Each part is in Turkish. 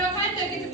para cá, então aqui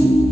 you.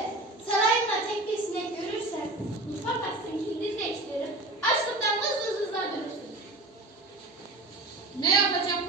de sarayında görürsen mutfak aksın kilidini. Açlıktan vız vız vızlar. Ne yapacağım